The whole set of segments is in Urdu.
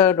3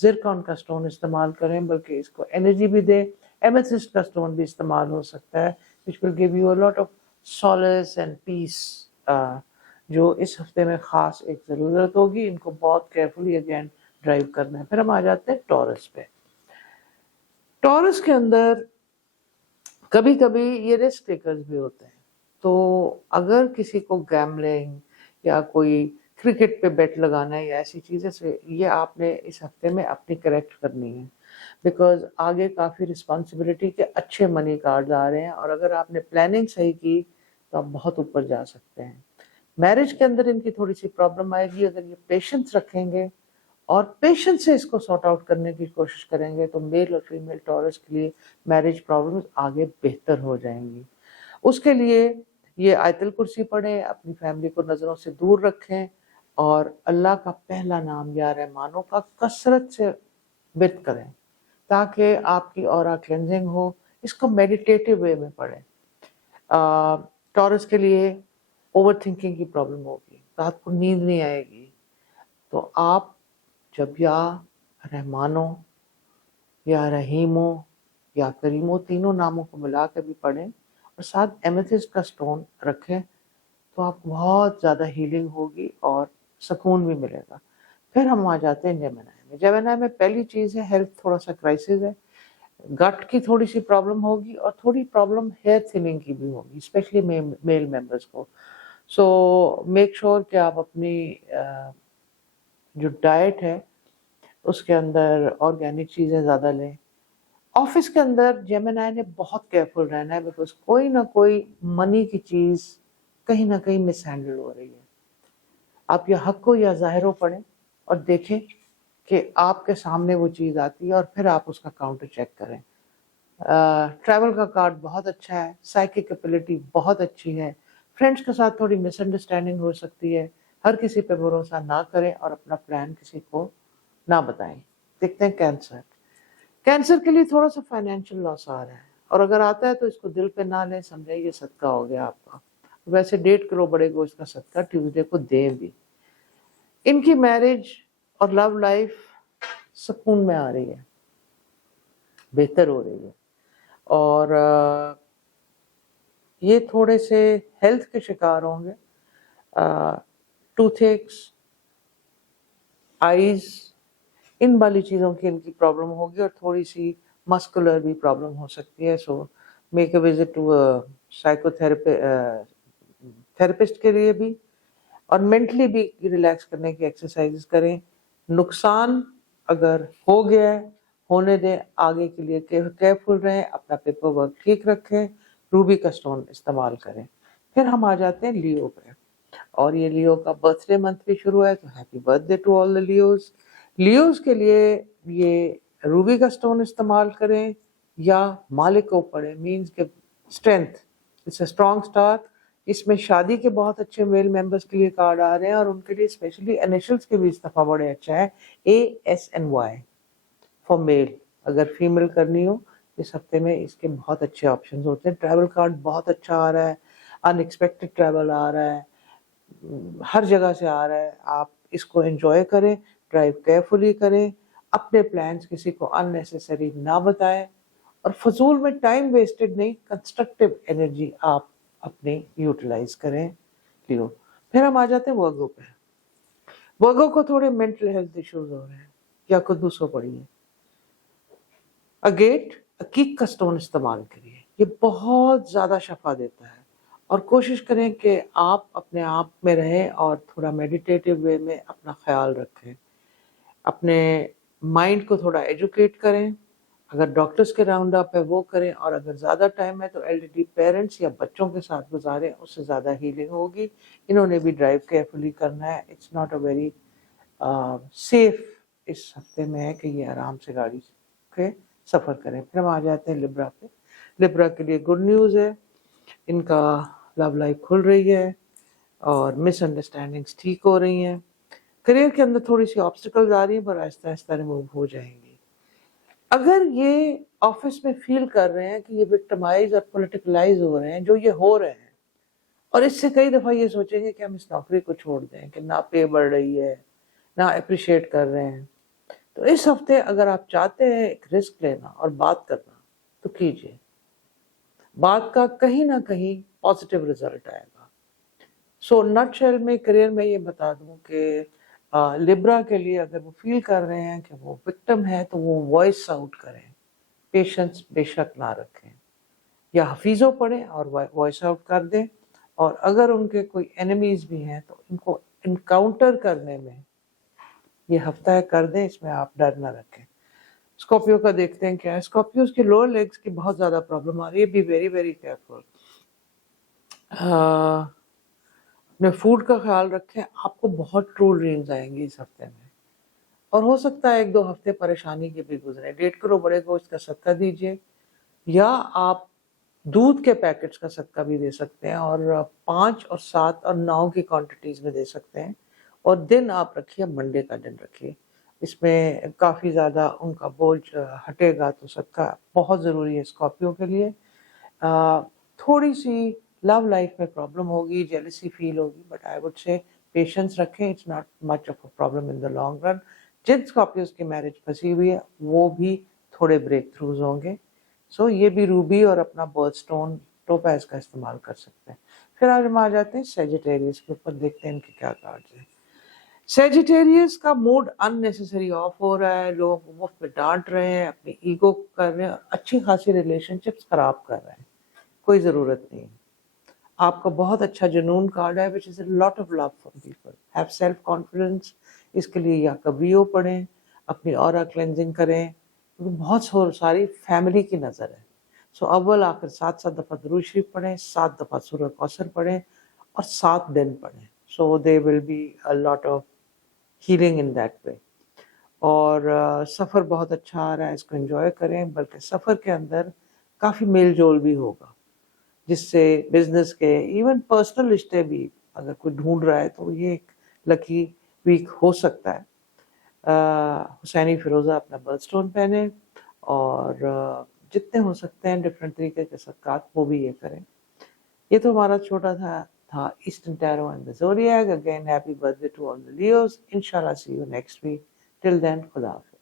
زرکون کا سٹون استعمال کریں، بلکہ اس کو انرجی بھی دے. ایمیتھسٹ کا سٹون بھی استعمال ہو سکتا ہے which will give you a lot of solace and peace، جو اس ہفتے میں خاص ایک ضرورت ہوگی. ان کو بہت کیئرفلی اگین ڈرائیو کرنا ہے. پھر ہم آ جاتے ہیں ٹورس پہ. ٹورس کے اندر کبھی کبھی یہ رسک ٹیکرز بھی ہوتے ہیں، تو اگر کسی کو گیملنگ یا کوئی کرکٹ پہ بیٹ لگانا ہے یا ایسی چیزیں سے، یہ آپ نے اس ہفتے میں اپنی کریکٹ کرنی ہے، بیکاز آگے کافی رسپانسبلٹی کے اچھے منی کارڈز آ رہے ہیں، اور اگر آپ نے پلاننگ صحیح کی تو آپ بہت اوپر جا سکتے ہیں. میرج کے اندر ان کی تھوڑی سی پرابلم آئے گی. اگر یہ پیشنس رکھیں گے اور پیشنس سے اس کو سارٹ آؤٹ کرنے کی کوشش کریں گے تو میل اور فیمیل ٹورس کے لیے میرج پرابلمز آگے بہتر ہو جائیں گی. اس کے لیے یہ آیت الکرسی پڑھیں، اپنی فیملی کو نظروں سے دور رکھیں، اور اللہ کا پہلا نام یا رحمانوں کا کثرت سے ورد کریں تاکہ آپ کی اورا کلینزنگ ہو. اس کو میڈیٹیٹو وے میں پڑھیں. ٹورس کے لیے اوور تھنکنگ کی پرابلم ہوگی، رات کو نیند نہیں آئے گی، تو آپ جب یا رحمانوں یا رحیموں یا کریموں تینوں ناموں کو ملا کے بھی پڑھیں اور ساتھ ایمیتھسٹ کا سٹون رکھیں تو آپ کو بہت زیادہ ہیلنگ ہوگی اور سکون بھی ملے گا. پھر ہم آ جاتے ہیں جیمنائی میں. جیمنائی میں پہلی چیز ہے ہیلتھ تھوڑا سا کرائسس ہے. گٹ کی تھوڑی سی پرابلم ہوگی اور تھوڑی پرابلم ہیئر تھننگ کی بھی ہوگی، اسپیشلی میل ممبرس کو. سو میک شور کہ آپ اپنی جو ڈائٹ ہے اس کے اندر آرگینک چیزیں زیادہ لیں. آفس کے اندر جیمنائی نے بہت کیئرفل رہنا ہے، بیکاز کوئی نہ کوئی منی کی چیز کہیں نہ کہیں مس ہینڈل ہو رہی ہے. آپ یہ حق کو یا ظاہر پڑھیں اور دیکھیں کہ آپ کے سامنے وہ چیز آتی ہے اور پھر آپ اس کا کاؤنٹر چیک کریں. ٹریول کا کارڈ بہت اچھا ہے، سائیکک ایبلٹی بہت اچھی ہے. فرینڈس کے ساتھ تھوڑی مس انڈرسٹینڈنگ ہو سکتی ہے. ہر کسی پہ بھروسہ نہ کریں اور اپنا پلان کسی کو نہ بتائیں. دیکھتے ہیں کینسر. کینسر کے لیے تھوڑا سا فائنینشیل لاس آ رہا ہے، اور اگر آتا ہے تو اس کو دل پہ نہ لیں، سمجھیں یہ صدقہ ہو گیا آپ کا. ویسے 1.5 کلو بڑے گوشت کا صدقہ ٹیوزڈے کو دیں بھی. ان کی میرج اور لو لائف سکون میں آ رہی ہے، بہتر ہو رہی ہے، اور یہ تھوڑے سے ہیلتھ کے شکار ہوں گے. ٹوتھ ایکس، آئیز، ان والی چیزوں کی ان کی پرابلم ہوگی، اور تھوڑی سی مسکولر بھی پرابلم ہو سکتی ہے. So make a visit to psychotherapist کے لیے بھی، اور مینٹلی بھی ریلیکس کرنے کی ایکسرسائز کریں. نقصان اگر ہو گیا ہے ہونے دیں، آگے کے لیے کیئرفل رہیں، اپنا پیپر ورک ٹھیک رکھیں، روبی کا سٹون استعمال کریں. پھر ہم آ جاتے ہیں لیو پہ، اور یہ لیو کا برتھ ڈے منتھ بھی شروع ہے، تو happy birthday to all the Leos. Leos کے لیے یہ روبی کا سٹون استعمال کریں یا مالک کو پڑھیں. مینز کہ strength, it's a strong star. اس میں شادی کے بہت اچھے میل ممبرس کے لیے کارڈ آ رہے ہیں، اور ان کے لیے اسپیشلی انیشلس کے بھی اس دفعہ بڑے اچھا ہے. ASNY for male. اگر فیمیل کرنی ہو اس ہفتے میں اس کے بہت اچھے آپشنز ہوتے ہیں. ٹریول کارڈ بہت اچھا آ رہا ہے، ان ایکسپیکٹڈ ٹریول آ رہا ہے، ہر جگہ سے آ رہا ہے. آپ اس کو انجوائے کریں، ڈرائیو کیئرفلی کریں، اپنے پلانز کسی کو ان نیسیسری نہ بتائیں، اور فضول میں ٹائم ویسٹڈ نہیں، کنسٹرکٹیو انرجی آپ اپنی یوٹیلائز کریں. لیو. پھر ہم آ جاتے ہیں ورگو پہ. ورگو کو تھوڑے مینٹل ہیلتھ ایشوز ہو رہے ہیں، یا قدوس کو پڑی ہے. اگیٹ، عقیق کا سٹون استعمال کریے، یہ بہت زیادہ شفا دیتا ہے. اور کوشش کریں کہ آپ اپنے آپ میں رہیں اور تھوڑا میڈیٹیٹو وے میں اپنا خیال رکھیں. اپنے مائنڈ کو تھوڑا ایجوکیٹ کریں. اگر ڈاکٹرز کے راؤنڈ اپ ہے وہ کریں، اور اگر زیادہ ٹائم ہے تو ایلڈرلی پیرنٹس یا بچوں کے ساتھ گزاریں، اس سے زیادہ ہیلنگ ہوگی. انہوں نے بھی ڈرائیو کیئرفلی کرنا ہے. It's not a very safe اس ہفتے میں ہے کہ یہ آرام سے گاڑی کے سفر کریں. پھر ہم آ جاتے ہیں لبرا پہ. لبرا کے لیے گڈ نیوز ہے، ان کا لو لائف کھل رہی ہے اور مس انڈرسٹینڈنگس ٹھیک ہو رہی ہیں. کریئر کے اندر تھوڑی سی آبسٹیکلز آ رہی ہیں پر آہستہ آہستہ ریموو ہو جائیں گی. اگر یہ آفس میں فیل کر رہے ہیں کہ یہ وکٹمائز اور پولیٹیکلائز ہو رہے ہیں، جو یہ ہو رہے ہیں، اور اس سے کئی دفعہ یہ سوچیں گے کہ ہم اس نوکری کو چھوڑ دیں، کہ نہ پے بڑھ رہی ہے، نہ اپریشیٹ کر رہے ہیں، تو اس ہفتے اگر آپ چاہتے ہیں ایک رسک لینا اور بات کرنا تو کیجیے، بات کا کہیں نہ کہیں پازیٹیو رزلٹ آئے گا۔ سو نٹ شیل میں کریئر میں یہ بتا دوں کہ لبرا کے لیے اگر وہ فیل کر رہے ہیں کہ وہ وکٹم ہے تو وہ وائس آؤٹ کریں، پیشنس بے شک نہ رکھیں، یا حفیظوں پڑھیں اور وائس آؤٹ کر دیں، اور اگر ان کے کوئی اینیمیز بھی ہیں تو ان کو انکاؤنٹر کرنے میں یہ ہفتہ کر دیں، اس میں آپ ڈر نہ رکھیں۔ اسکارپیو کا دیکھتے ہیں کیا ہے۔ اسکارپیوز کے لوور لیگز کی بہت زیادہ پرابلم آ رہی ہے، بی ویری ویری کیئرفل۔ اپنے فوڈ کا خیال رکھیں، آپ کو بہت ٹرو ڈریمز آئیں گی اس ہفتے میں، اور ہو سکتا ہے 1-2 ہفتے پریشانی کے بھی گزرے۔ 1.5 کلو بڑے گوشت کا صدقہ دیجیے، یا آپ دودھ کے پیکٹس کا صدقہ بھی دے سکتے ہیں، اور 5 اور 7 اور 9 کی کوانٹیٹیز میں دے سکتے ہیں، اور دن آپ رکھیے منڈے کا دن رکھیے، اس میں کافی زیادہ ان کا بوجھ ہٹے گا، تو صدقہ بہت ضروری ہے اسکارپیو کے لیے۔ تھوڑی سی لو لائف میں پرابلم ہوگی، جیلسی فیل ہوگی، but I would say patience رکھیں، it's not much of a problem in the long run. جن اسکارپیوز کی میرج پھنسی ہوئی ہے وہ بھی تھوڑے بریک تھروز ہوں گے، سو یہ بھی روبی اور اپنا برتھ سٹون ٹوپیز کا استعمال کر سکتے ہیں۔ پھر آج ہم آ جاتے ہیں سیجیٹیریس کے اوپر، دیکھتے ہیں ان کے کیا کارڈز ہیں۔ سیجیٹیریس کا موڈ ان نیسیسری آف ہو رہا ہے، لوگ مفت میں ڈانٹ رہے ہیں، اپنی ایگو کر رہے ہیں، اور اچھی خاصی ریلیشن شپس خراب کر رہے ہیں، کوئی ضرورت نہیں۔ آپ کا بہت اچھا جنون کارڈ ہے which is a lot of love from people. Have self confidence، اس کے لیے یا کبریو پڑھیں، اپنی اورا کلینزنگ کریں، کیونکہ بہت ساری فیملی کی نظر ہے۔ سو اول آخر 7 دفعہ درود شریف پڑھیں، 7 دفعہ سورہ کوثر پڑھیں، اور 7 دن پڑھیں۔ سو there will be a lot of healing in that way۔ اور سفر بہت اچھا آ رہا ہے، اس کو انجوائے کریں، بلکہ سفر کے اندر کافی میل جول بھی ہوگا، جس سے بزنس کے ایون پرسنل رشتے بھی اگر کوئی ڈھونڈ رہا ہے تو یہ ایک لکی ویک ہو سکتا ہے۔ حسینی فیروزہ اپنا برتھ سٹون پہنیں، اور جتنے ہو سکتے ہیں ڈفرینٹ طریقے کے صدقات وہ بھی یہ کریں۔ یہ تو ہمارا چھوٹا تھا eastern tarot and the zodiac. Again happy birthday to all the Leos. انشاءاللہ see you next week. Till then خدا حافظ۔